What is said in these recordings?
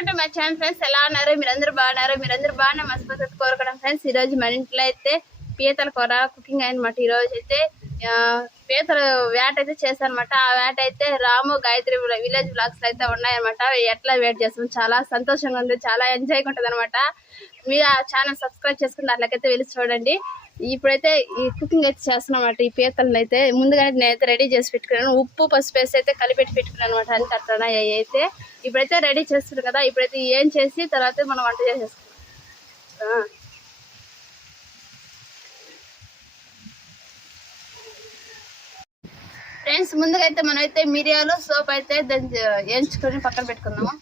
Welcome to my channel friends. ఎలా ఉన్నారు? మీరందరూ బాగున్నా మస్తు కోరుకోవడం ఫ్రెండ్స్. ఈ రోజు మన ఇంట్లో అయితే పీతల కూర కుకింగ్ అన్నమాట. ఈ రోజు అయితే పీతల వేట అయితే చేశారనమాట. ఆ వేట అయితే రాము గాయత్రి విలేజ్ బ్లాగ్స్ అయితే ఉన్నాయన్నమాట. ఎట్లా వేట్ చేస్తాం, చాలా సంతోషంగా ఉంది, చాలా ఎంజాయ్గా ఉంటుంది అనమాట. మీరు ఆ ఛానల్ సబ్స్క్రైబ్ చేసుకుని అట్లకైతే వెళ్ళి చూడండి. ఇప్పుడైతే ఈ కుకింగ్ అయితే చేస్తున్నామాట. ఈ పీతలను అయితే ముందుగానే నేనైతే రెడీ చేసి పెట్టుకున్నాను. ఉప్పు పసుపు వేసి అయితే కలిపెట్టి పెట్టుకున్నాను అనమాట. అంత అట్లా అయితే ఇప్పుడైతే రెడీ చేస్తుంది కదా. ఇప్పుడైతే ఏం చేసి తర్వాత మనం వంట చేసేస్తాం. ఫ్రెండ్స్, ముందుగా అయితే మనం అయితే మిరియాలు సోప్ అయితే దాన్ని వేయించుకొని పక్కన పెట్టుకుందాము.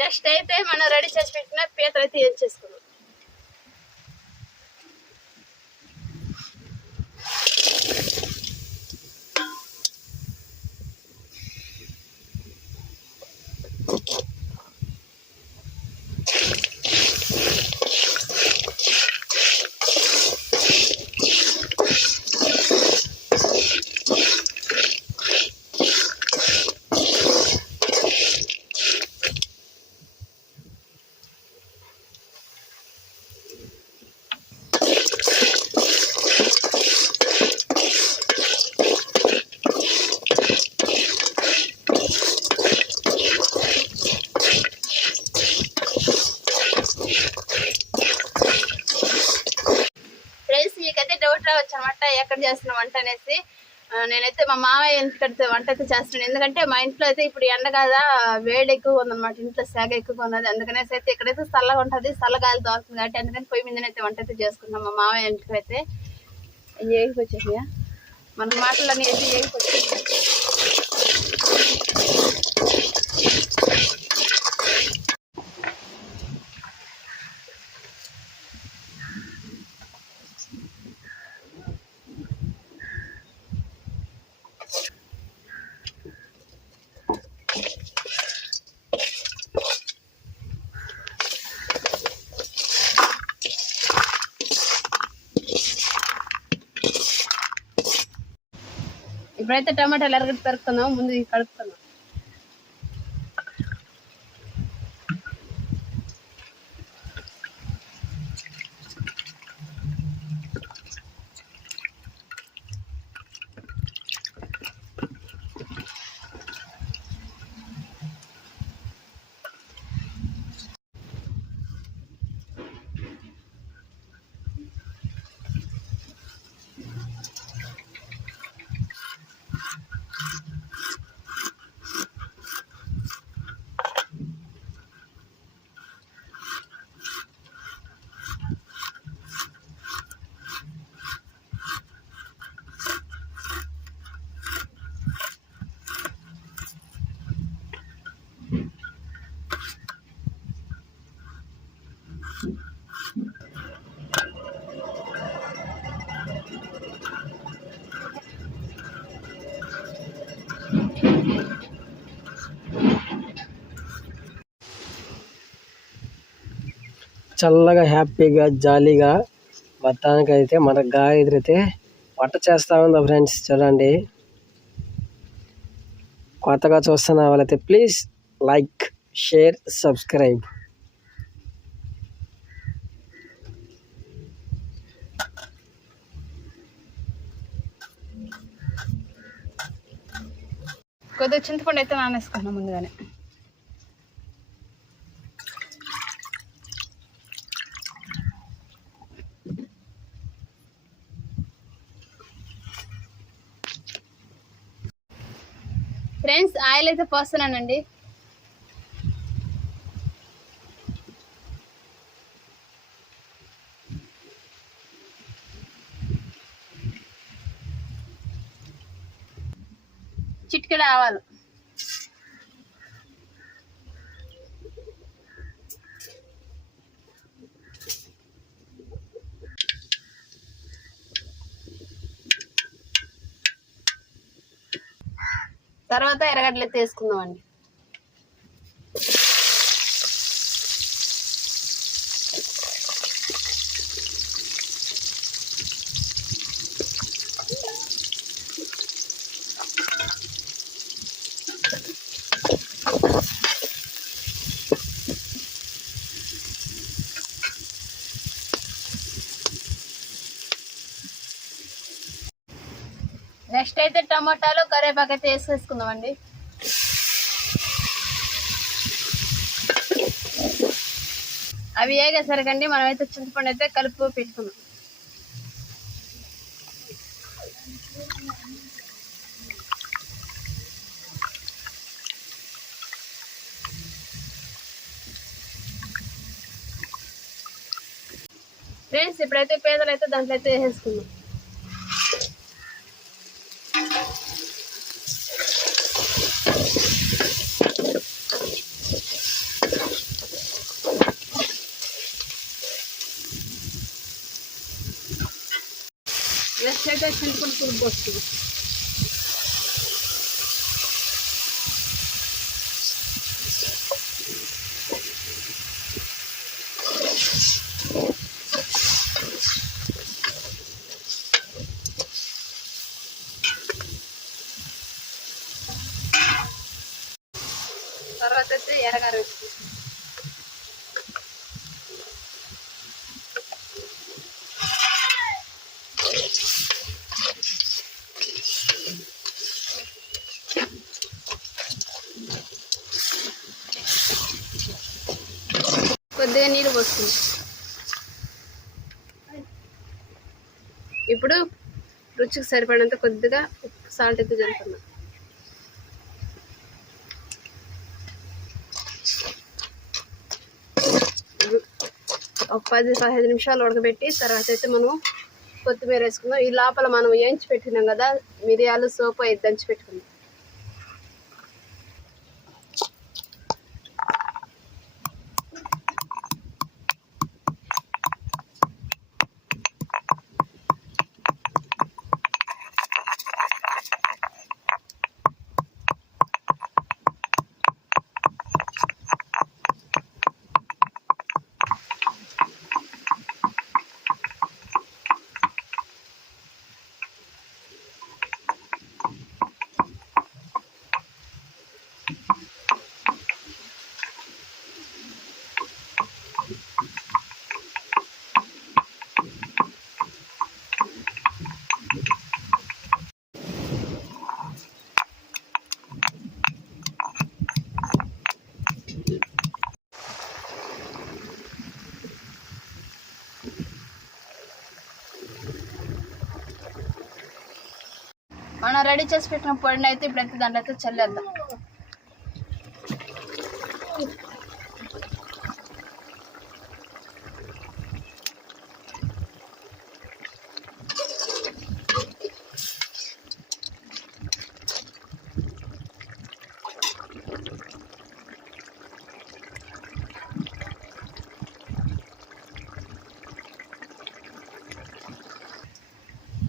నెక్స్ట్ అయితే మనం రెడీ చేసి పెట్టిన పీతలు అయితే ఏం చేసుకున్నాం. మీకైతే డౌట్ రావచ్చు అనమాట, ఎక్కడ చేస్తున్న వంట అనేసి. నేనైతే మా మామయ్య ఇంటికడితే వంట అయితే చేస్తున్నాను. ఎందుకంటే మా ఇంట్లో అయితే ఇప్పుడు ఎండ కదా, వేడి ఎక్కువ ఉందన్నమాట. ఇంట్లో సేగ ఎక్కువగా ఉన్నది. అందుకనేసి అయితే ఇక్కడైతే చల్లగా ఉంటుంది, చల్లగాలి తోలుతుంది కాబట్టి అందుకని పొయ్యి మీదనైతే వంట అయితే చేసుకుంటాం. మా మామయ్య ఇంటికి అయితే ఏగిపోచ్చాయా మన మాటలన్నీ అయితే ఏగిపోచ్చాయి. ఇప్పుడైతే టమాటాలు ఎరగట్టు పెరుకుతున్నాం. ముందు కడుపుతున్నాం. చల్లగా హ్యాపీగా జాలీగా మొత్తానికి అయితే మన గాయత్రి అయితే వంట చేస్తూ ఉందా ఫ్రెండ్స్. చూడండి, కొత్తగా చూస్తున్న వాళ్ళైతే ప్లీజ్ లైక్, షేర్, సబ్స్క్రైబ్. కొద్దిగా చింతపండు అయితే నానేసుకున్నాం ముందుగానే. ఫ్రెండ్స్, ఆయిల్ అయితే పోస్తున్నానండి. చిటికెడు ఆవాలు, తర్వాత ఎర్రగడ్డలు అయితే వేసుకుందామండి. నెక్స్ట్ అయితే టమాటాలు కరివేపాకు అయితే వేసేసుకుందామండి. అవి వేగేసరికండి మనమైతే చింతపండు అయితే కలుపు పెట్టుకున్నాం. ఫ్రెండ్స్ ఇప్పుడైతే పేదలు అయితే దాంట్లో అయితే వేసేసుకుందాం. నెక్స్ట్ అయితే చింతపండు పులుపు వస్తుంది. తర్వాత అయితే ఎర్రగారు వేసుకుంటాం. కొద్దిగా నీళ్ళు పోసుకుంటాం. ఇప్పుడు రుచికి సరిపడినంత కొద్దిగా సాల్ట్ అయితే జరుపుకున్నాం. ఒక 10-15 నిమిషాలు ఉడకబెట్టి తర్వాత అయితే మనం కొత్తిమీర వేసుకుందాం. ఈ లోపల మనం వేయించి పెట్టినాం కదా మిరియాలు, సోపు అయితే దంచి పెట్టుకుందాం. మనం రెడీ చేసి పెట్టిన పొడిని అయితే ఇప్పుడైతే దాంట్లో అయితే చల్లేద్దాం.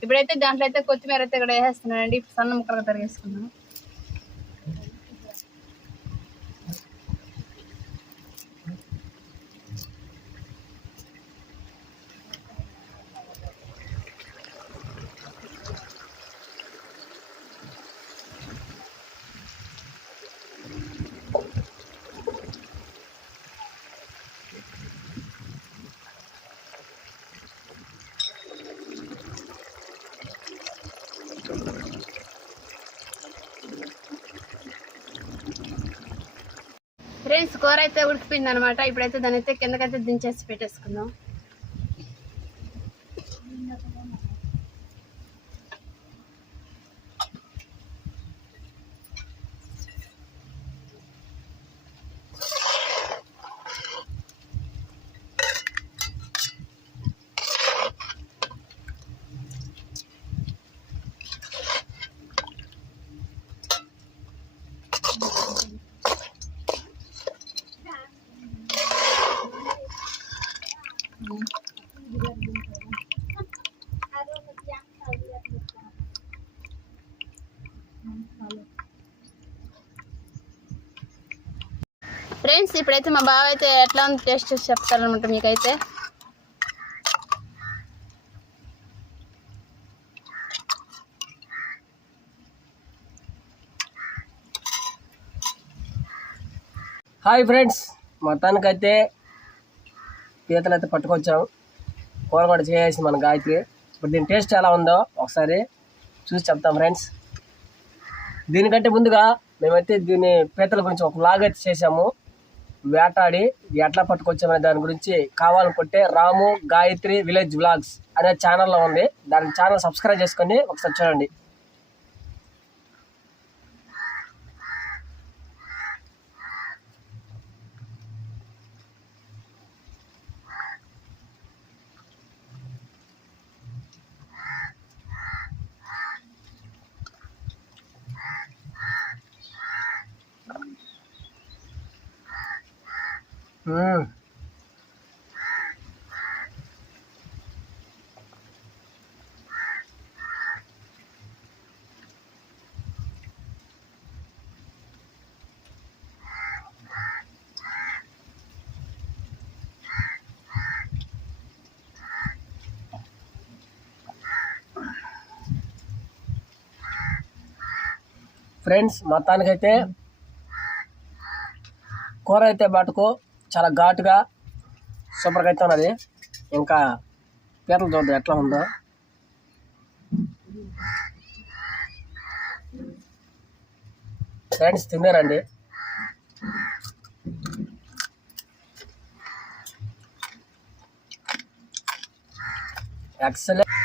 ఇప్పుడైతే దాంట్లో అయితే కొత్తిమీర అయితే ఇక్కడ వేసేస్తున్నానండి. ఇప్పుడు సన్న ముక్కలుగా తరిగేసుకున్నాను. ఫ్రెండ్స్ కూర అయితే ఉడికిపోయింది అనమాట. ఇప్పుడైతే దాని అయితే కిందకైతే దించేసి పెట్టేసుకుందాం. ఫ్రెండ్స్ ఇప్పుడైతే మా బావ అయితే ఎట్లా ఉంది టేస్ట్ చేసి చెప్తారనమాట మీకైతే. హాయ్ ఫ్రెండ్స్, మొత్తానికైతే పీతలు అయితే పట్టుకొచ్చాము. కూర కూడా చేసేసి మన గాయత్రి. ఇప్పుడు దీని టేస్ట్ ఎలా ఉందో ఒకసారి చూసి చెప్తాం ఫ్రెండ్స్. దీనికంటే ముందుగా మేమైతే దీని పీతల గురించి ఒక వ్లాగ్ అయితే చేసాము. వేటాడి ఎట్లా పట్టుకొచ్చామనే దాని గురించి కావాలనుకుంటే రాము గాయత్రి విలేజ్ వ్లాగ్స్ అనే ఛానల్లో ఉంది. దాని ఛానల్ సబ్స్క్రైబ్ చేసుకొని ఒకసారి చూడండి. ఫ్రెండ్స్ మొత్తానికైతే కూర అయితే బాటుకు చాలా ఘాటుగా సూపర్గా అయితే ఉన్నది. ఇంకా పీతలు చూద్దాం ఎట్లా ఉందో. ఫ్రెండ్స్ తిన్నారండి. ఎక్సలెంట్.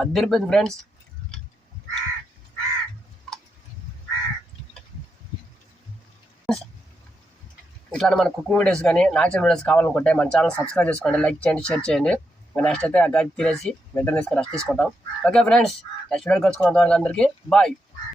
అద్దరిపోయింది ఫ్రెండ్స్. ఇట్లా మన కుకింగ్ వీడియోస్ కానీ న్యాచురల్ వీడియోస్ కావాలనుకుంటే మన ఛానల్ సబ్స్క్రైబ్ చేసుకోండి, లైక్ చేయండి, షేర్ చేయండి. నెక్స్ట్ అయితే ఆ గాడి తినేసి నిద్ర తీసుకొని రెస్ట్ తీసుకుంటాం. ఓకే ఫ్రెండ్స్, నెక్స్ట్ వీడియో కలుసుకున్నంత వరకు అందరికీ బాయ్.